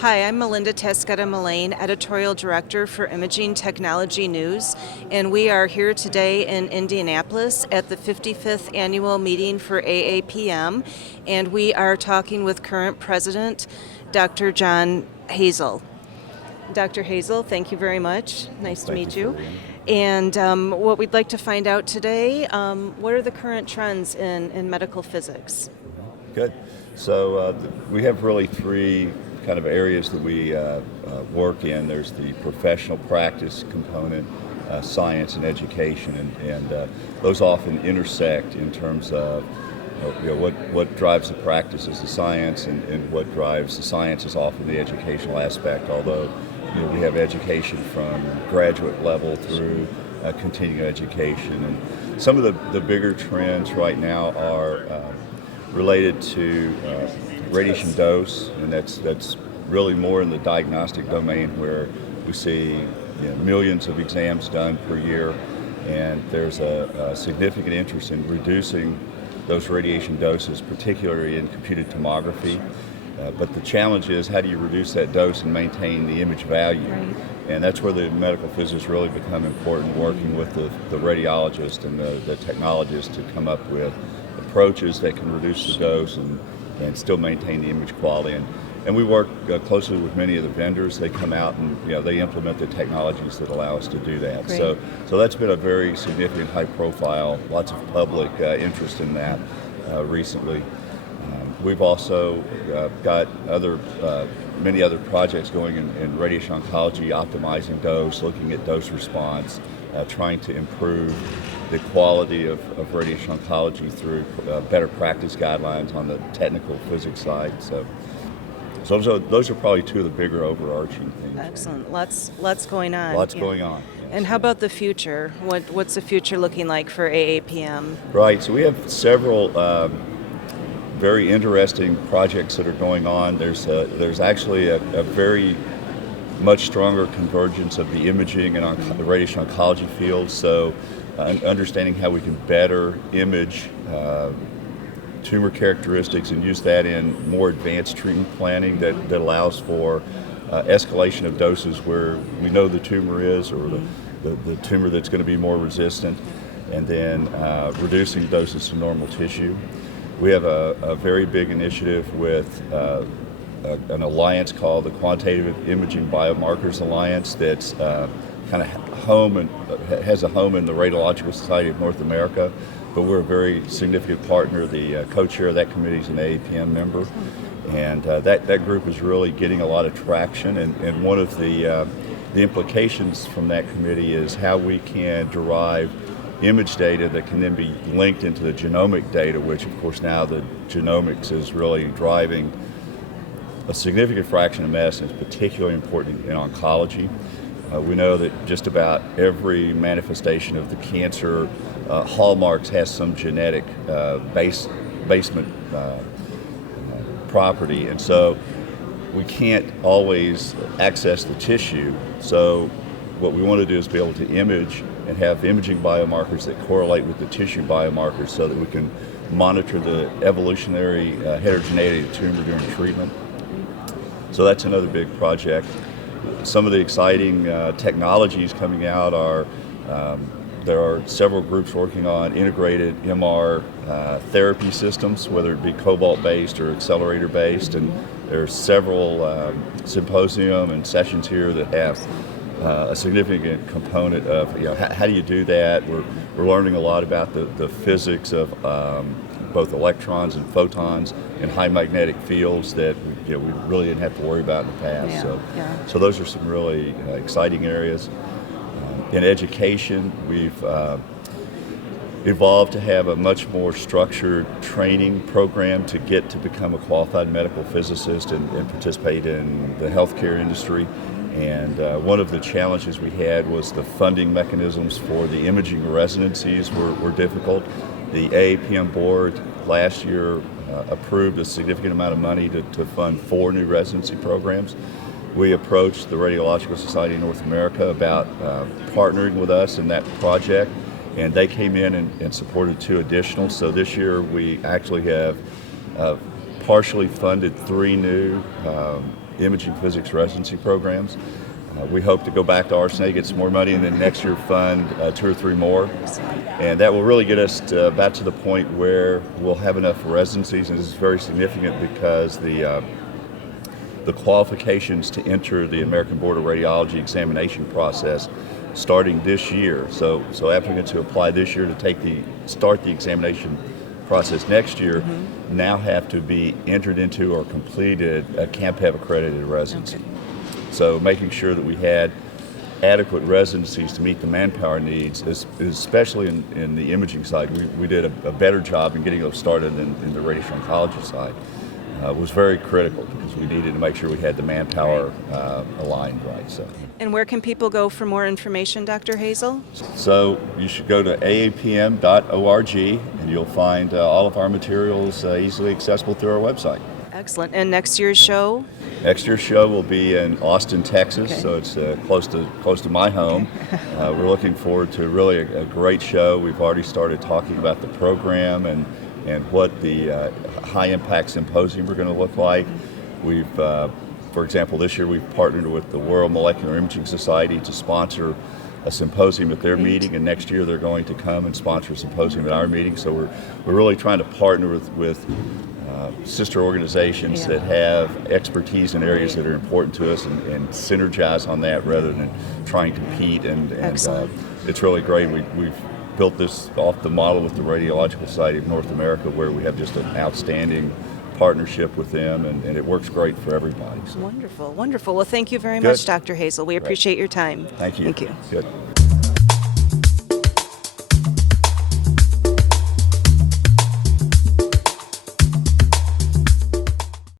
Hi, I'm Melinda Taschetta-Millane, Editorial Director for Imaging Technology News, and we are here today in Indianapolis at the 55th Annual Meeting for AAPM, and we are talking with current President, Dr. John Hazle. Dr. Hazle, thank you very much. Nice to meet you. And what we'd like to find out today, what are the current trends in medical physics? Good. So we have really three kind of areas that we work in. There's the professional practice component, science and education, and those often intersect in terms of what drives the practice is the science, and what drives the science is often the educational aspect, although we have education from graduate level through continuing education. And some of the bigger trends right now are related to radiation dose, and that's really more in the diagnostic domain, where we see millions of exams done per year, and there's a significant interest in reducing those radiation doses, particularly in computed tomography. But the challenge is, how do you reduce that dose and maintain the image value? Right. And that's where the medical physicists really become important, working with the radiologist and the technologist to come up with approaches that can reduce the dose and still maintain the image quality. And we work closely with many of the vendors. They come out and they implement the technologies that allow us to do that. Great. So that's been a very significant, high profile, lots of public interest in that recently. We've also got many other projects going in radiation oncology, optimizing dose, looking at dose response, trying to improve the quality of radiation oncology through better practice guidelines on the technical physics side. So those are probably two of the bigger overarching things. Excellent. Lots going on. Lots going on. Yes. And how about the future? What's the future looking like for AAPM? Right. So we have several very interesting projects that are going on. There's actually a very much stronger convergence of the imaging and the radiation oncology field. So understanding how we can better image tumor characteristics and use that in more advanced treatment planning that allows for escalation of doses where we know the tumor is, or the tumor that's going to be more resistant, and then reducing doses to normal tissue. We have a very big initiative with an alliance called the Quantitative Imaging Biomarkers Alliance that's kind of has a home in the Radiological Society of North America, but we're a very significant partner. The co-chair of that committee is an AAPM member, and that group is really getting a lot of traction. And one of the implications from that committee is how we can derive image data that can then be linked into the genomic data, which of course now the genomics is really driving a significant fraction of medicine. It's particularly important in oncology. We know that just about every manifestation of the cancer hallmarks has some genetic basement property, and so we can't always access the tissue. So what we want to do is be able to image and have imaging biomarkers that correlate with the tissue biomarkers, so that we can monitor the evolutionary heterogeneity of the tumor during treatment. So that's another big project. Some of the exciting technologies coming out are, there are several groups working on integrated MR therapy systems, whether it be cobalt-based or accelerator-based, and there are several symposium and sessions here that have a significant component of how do you do that. We're learning a lot about the physics of both electrons and photons in high magnetic fields that we really didn't have to worry about in the past. So those are some really exciting areas. In education, we've evolved to have a much more structured training program to get to become a qualified medical physicist and participate in the healthcare industry. And one of the challenges we had was the funding mechanisms for the imaging residencies were difficult. The AAPM board last year approved a significant amount of money to fund 4 new residency programs. We approached the Radiological Society of North America about partnering with us in that project, and they came in and supported 2 additional. So this year we actually have partially funded 3 new imaging physics residency programs. We hope to go back to RSNA, get some more money, and then next year fund 2 or 3 more. And that will really get us back to the point where we'll have enough residencies, and this is very significant because the qualifications to enter the American Board of Radiology examination process starting this year. So applicants who apply this year to start the examination process next year now have to be entered into or completed a CAMPEV accredited residency. Okay. So making sure that we had adequate residencies to meet the manpower needs, especially in the imaging side. We did a better job in getting those started in the radiation oncology side. Was very critical because we needed to make sure we had the manpower aligned right. And where can people go for more information, Dr. Hazle? So you should go to aapm.org and you'll find all of our materials easily accessible through our website. Excellent. And next year's show? Next year's show will be in Austin, Texas, Okay. so it's close to my home. We're looking forward to really a great show. We've already started talking about the program and what the high impact symposium are going to look like. We've, for example, this year we've partnered with the World Molecular Imaging Society to sponsor a symposium at their meeting, and next year they're going to come and sponsor a symposium at our meeting. So we're really trying to partner with sister organizations that have expertise in areas that are important to us and synergize on that rather than try and compete. And it's really great. We've built this off the model with the Radiological Society of North America, where we have just an outstanding partnership with them, and it works great for everybody. So. Wonderful, wonderful. Well, thank you very Good. much, Dr. Hazle. We appreciate your time. Thank you. Thank you. Good.